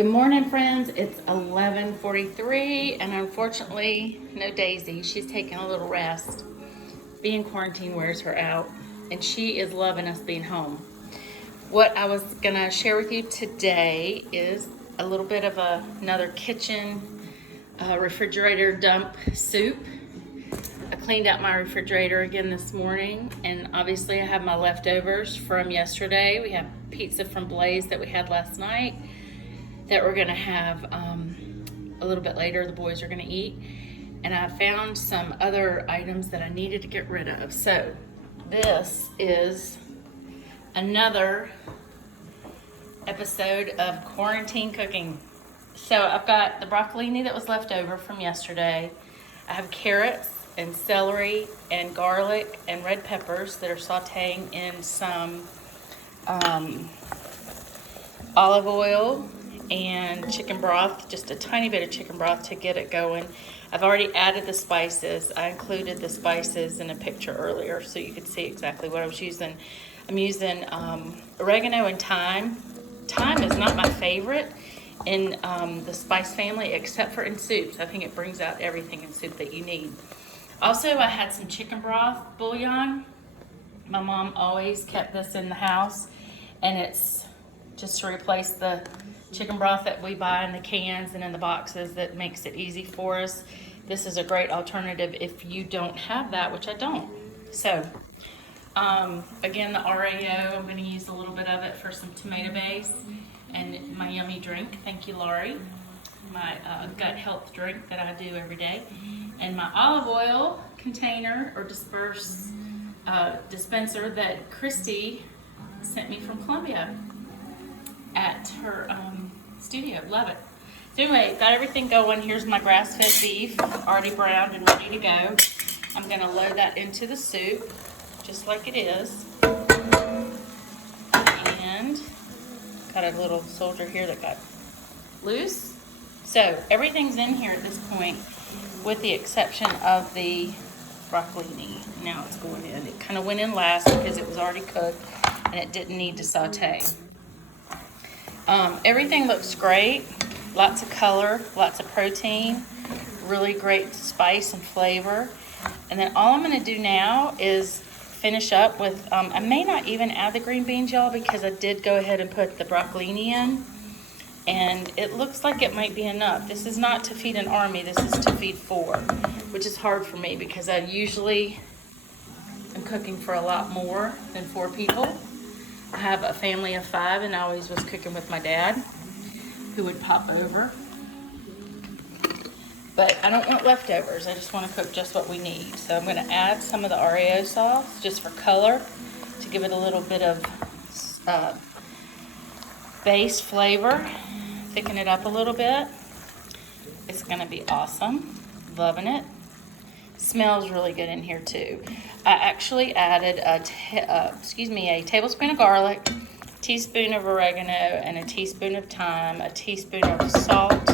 Good morning, friends. It's 11:43, and unfortunately, no Daisy. She's taking a little rest. Being quarantined wears her out, and she is loving us being home. What I was gonna share with you today is a little bit of another kitchen refrigerator dump soup. I cleaned out my refrigerator again this morning, and obviously I have my leftovers from yesterday. We have pizza from Blaze that we had last night that we're gonna have a little bit later. The boys are gonna eat, and I found some other items that I needed to get rid of. So this is another episode of quarantine cooking. So I've got the broccolini that was left over from yesterday. I have carrots and celery and garlic and red peppers that are sauteing in some olive oil and chicken broth, just a tiny bit of chicken broth to get it going. I've already added the spices. I included the spices in a picture earlier so you could see exactly what I was using. I'm using oregano and thyme. Thyme is not my favorite in the spice family except for in soups. I think it brings out everything in soup that you need. Also, I had some chicken broth bouillon. My mom always kept this in the house, and it's just to replace the chicken broth that we buy in the cans and in the boxes. That makes it easy for us. This is a great alternative if you don't have that, which I don't. So, again, the RAO, I'm going to use a little bit of it for some tomato base and my yummy drink. Thank you, Laurie. My gut health drink that I do every day. And my olive oil container or disperser that Christy sent me from Columbia at her studio. Love it. So anyway, got everything going. Here's my grass-fed beef, already browned and ready to go. I'm going to load that into the soup, just like it is. And got a little soldier here that got loose. So everything's in here at this point, with the exception of the broccolini. Now it's going in. It kind of went in last because it was already cooked and it didn't need to saute. Everything looks great. Lots of color, lots of protein, really great spice and flavor. And then all I'm going to do now is finish up with, I may not even add the green beans, y'all, because I did go ahead and put the broccolini in. And it looks like it might be enough. This is not to feed an army, this is to feed four, which is hard for me because I usually am cooking for a lot more than 4 people. I have a family of 5, and I always was cooking with my dad, who would pop over. But I don't want leftovers. I just want to cook just what we need. So I'm going to add some of the RAO sauce just for color to give it a little bit of base flavor, thicken it up a little bit. It's going to be awesome. Loving it. Smells really good in here too. I actually added a tablespoon of garlic, a teaspoon of oregano, and a teaspoon of thyme, a teaspoon of salt,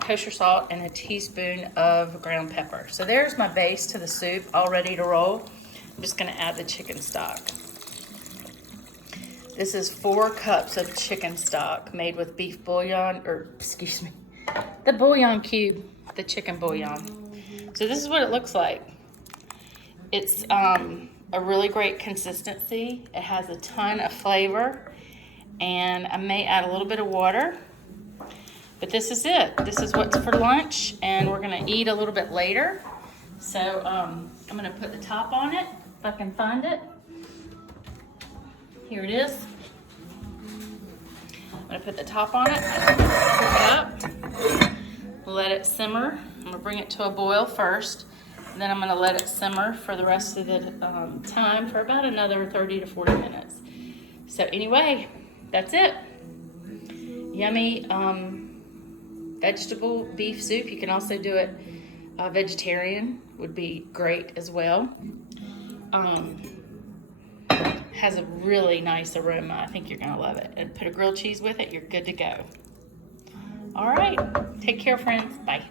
kosher salt, and a teaspoon of ground pepper. So there's my base to the soup, all ready to roll. I'm just going to add the chicken stock. This is 4 cups of chicken stock made with beef bouillon, the bouillon cube, the chicken bouillon. So this is what it looks like. It's a really great consistency. It has a ton of flavor, and I may add a little bit of water, but this is it. This is what's for lunch, and we're gonna eat a little bit later. So I'm gonna put the top on it, if I can find it. Here it is. I'm gonna put the top on it, cook it up, let it simmer. I'm gonna bring it to a boil first, and then I'm gonna let it simmer for the rest of the time for about another 30 to 40 minutes. So anyway, that's it. Yummy vegetable beef soup. You can also do it vegetarian, would be great as well. Has a really nice aroma. I think you're gonna love it. And put a grilled cheese with it, you're good to go. All right, take care, friends. Bye.